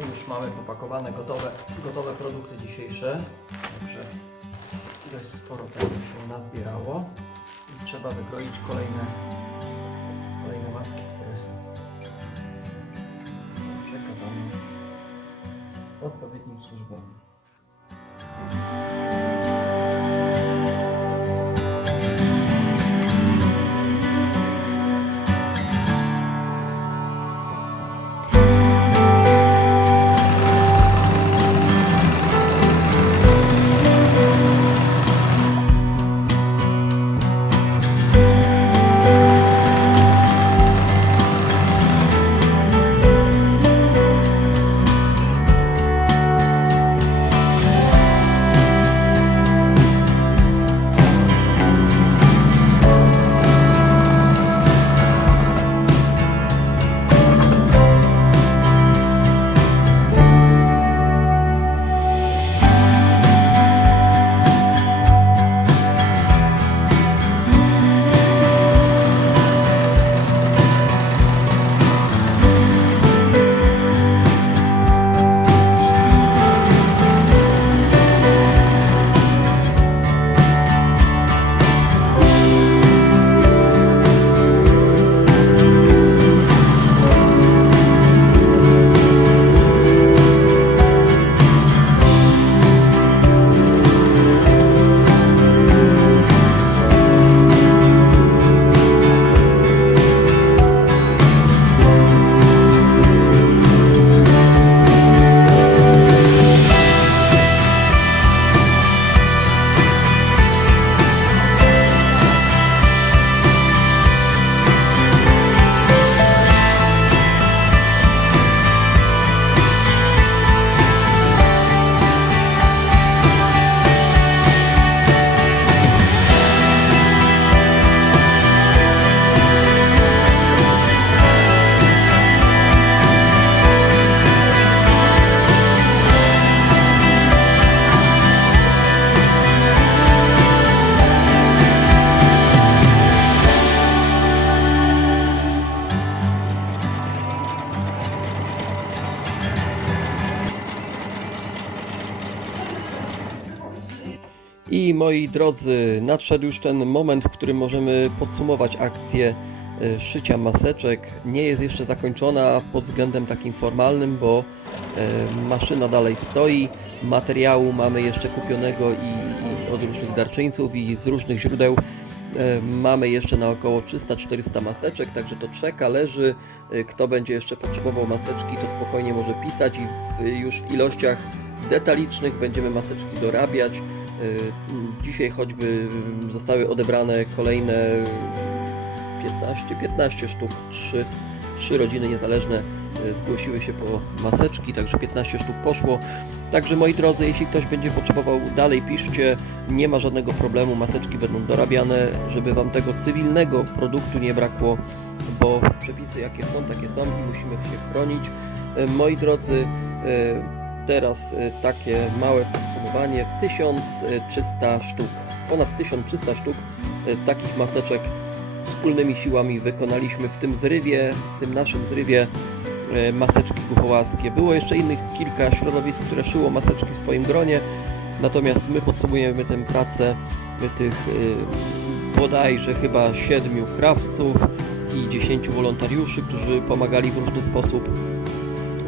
Tu już mamy popakowane gotowe, gotowe produkty dzisiejsze. Także dość sporo tego się nazbierało. I trzeba wykroić kolejne, kolejne maski, które przekazamy odpowiednim służbom. Moi drodzy, nadszedł już ten moment, w którym możemy podsumować akcję e, szycia maseczek. Nie jest jeszcze zakończona pod względem takim formalnym, bo e, maszyna dalej stoi. Materiału mamy jeszcze kupionego i, i od różnych darczyńców i z różnych źródeł. E, Mamy jeszcze na około 300-400 maseczek, także to czeka, leży. Kto będzie jeszcze potrzebował maseczki, to spokojnie może pisać i w, już w ilościach detalicznych będziemy maseczki dorabiać. Y, Dzisiaj choćby zostały odebrane kolejne 15, 15 sztuk, 3, 3 rodziny niezależne y, zgłosiły się po maseczki, także 15 sztuk poszło. Także moi drodzy, jeśli ktoś będzie potrzebował dalej piszcie, nie ma żadnego problemu, maseczki będą dorabiane, żeby Wam tego cywilnego produktu nie brakło, bo przepisy jakie są, takie są i musimy się chronić. Y, Moi drodzy, teraz y, takie małe podsumowanie. 1300 sztuk, ponad 1300 sztuk y, takich maseczek wspólnymi siłami wykonaliśmy w tym zrywie, w tym naszym zrywie y, maseczki kuchołaskie. Było jeszcze innych kilka środowisk, które szyło maseczki w swoim gronie, natomiast my podsumujemy tę pracę tych bodajże chyba siedmiu krawców i 10 wolontariuszy, którzy pomagali w różny sposób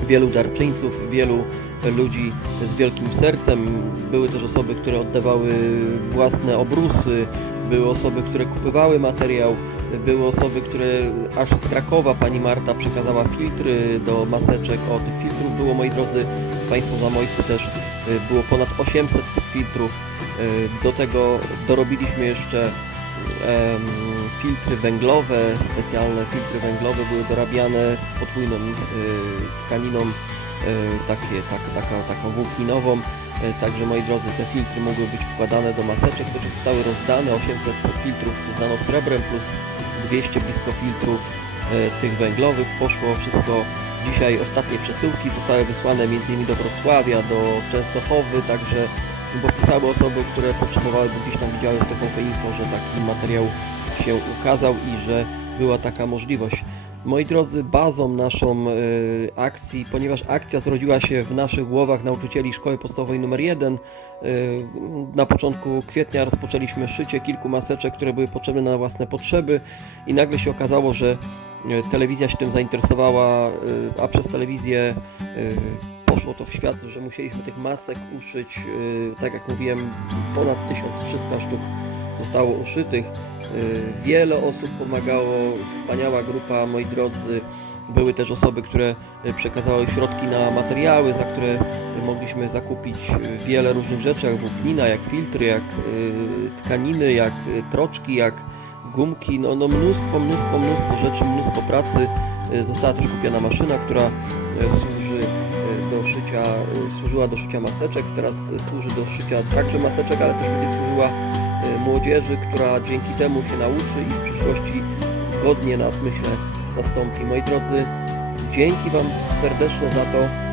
wielu darczyńców, wielu ludzi z wielkim sercem. Były też osoby, które oddawały własne obrusy, były osoby, które kupywały materiał, były osoby, które aż z Krakowa pani Marta przekazała filtry do maseczek. O, tych filtrów było, moi drodzy Państwo zamojscy też, y, było ponad 800 tych filtrów. Y, Do tego dorobiliśmy jeszcze filtry węglowe, specjalne filtry węglowe były dorabiane z podwójną y, tkaniną, y, takie, tak, taka, taką włókninową. Y, Także moi drodzy, te filtry mogły być wkładane do maseczek, które zostały rozdane. 800 filtrów zdano srebrem plus 200 blisko filtrów y, tych węglowych. Poszło wszystko dzisiaj. Ostatnie przesyłki zostały wysłane m.in. do Wrocławia, do Częstochowy, także bo pisały osoby, które potrzebowały, bo gdzieś tam widziały w TVP Info, że taki materiał się ukazał i że była taka możliwość. Moi drodzy, bazą naszą y, akcji, ponieważ akcja zrodziła się w naszych głowach nauczycieli szkoły podstawowej nr 1, y, na początku kwietnia rozpoczęliśmy szycie kilku maseczek, które były potrzebne na własne potrzeby i nagle się okazało, że y, telewizja się tym zainteresowała, y, a przez telewizję y, poszło to w świat, że musieliśmy tych masek uszyć, tak jak mówiłem, ponad 1300 sztuk zostało uszytych. Y, Wiele osób pomagało, wspaniała grupa, moi drodzy. Były też osoby, które y, przekazały środki na materiały, za które y, mogliśmy zakupić wiele różnych rzeczy, jak włóknina, jak filtry, jak tkaniny, jak troczki, jak gumki, no, no mnóstwo, mnóstwo, mnóstwo rzeczy, mnóstwo pracy. Została też kupiona maszyna, która służy szycia, y, służyła do szycia maseczek, teraz służy do szycia także maseczek, ale też będzie służyła y, młodzieży, która dzięki temu się nauczy i w przyszłości godnie nas, myślę, zastąpi. Moi drodzy, dzięki Wam serdeczne za to,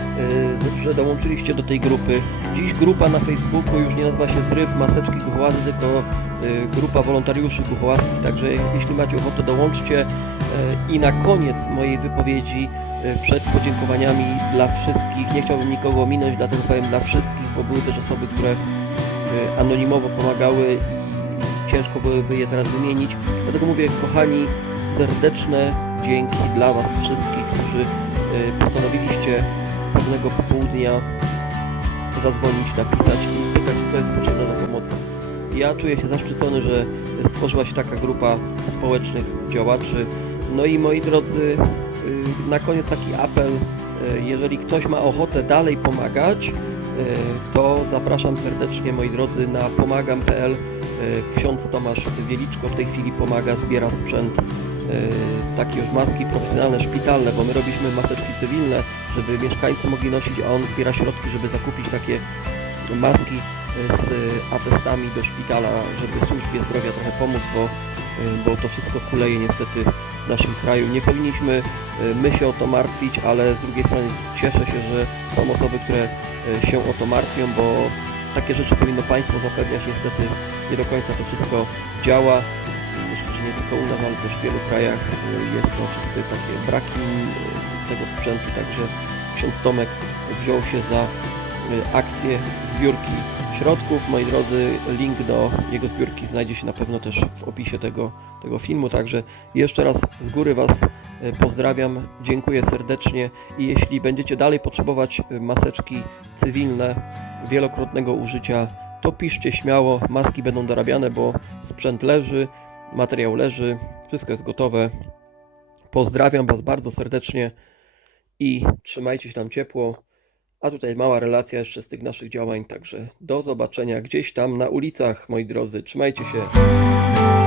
że dołączyliście do tej grupy. Dziś grupa na Facebooku już nie nazywa się Zryw Maseczki Guchołasy, tylko y, grupa wolontariuszy guchołaskich, także jeśli macie ochotę, dołączcie. Y, I na koniec mojej wypowiedzi y, przed podziękowaniami dla wszystkich, nie chciałbym nikogo ominąć, dlatego powiem dla wszystkich, bo były też osoby, które y, anonimowo pomagały i ciężko byłoby je teraz wymienić. Dlatego mówię, kochani, serdeczne dzięki dla Was wszystkich, którzy y, postanowiliście pewnego popołudnia zadzwonić, napisać i spytać, co jest potrzebne do pomocy. Ja czuję się zaszczycony, że stworzyła się taka grupa społecznych działaczy. No i moi drodzy, y, na koniec taki apel, y, jeżeli ktoś ma ochotę dalej pomagać, y, to zapraszam serdecznie moi drodzy na pomagam.pl. Ksiądz Tomasz Wieliczko w tej chwili pomaga, zbiera sprzęt, takie już maski profesjonalne, szpitalne, bo my robiliśmy maseczki cywilne, żeby mieszkańcy mogli nosić, a on zbiera środki, żeby zakupić takie maski y, z atestami do szpitala, żeby służbie zdrowia trochę pomóc, bo, y, bo to wszystko kuleje niestety w naszym kraju. Nie powinniśmy y, my się o to martwić, ale z drugiej strony cieszę się, że są osoby, które y, się o to martwią, bo takie rzeczy powinno państwo zapewniać. Niestety nie do końca to wszystko działa. Nie tylko u nas, ale też w wielu krajach y, jest to wszystko takie braki y, tego sprzętu, także ksiądz Tomek wziął się za y, akcję zbiórki środków. Moi drodzy, link do jego zbiórki znajdzie się na pewno też w opisie tego, tego filmu. Także jeszcze raz z góry Was pozdrawiam, dziękuję serdecznie i jeśli będziecie dalej potrzebować maseczki cywilne wielokrotnego użycia, to piszcie śmiało, maski będą dorabiane, bo sprzęt leży, materiał leży, wszystko jest gotowe. Pozdrawiam Was bardzo serdecznie i trzymajcie się tam ciepło. A tutaj mała relacja jeszcze z tych naszych działań, także do zobaczenia gdzieś tam na ulicach, moi drodzy. Trzymajcie się.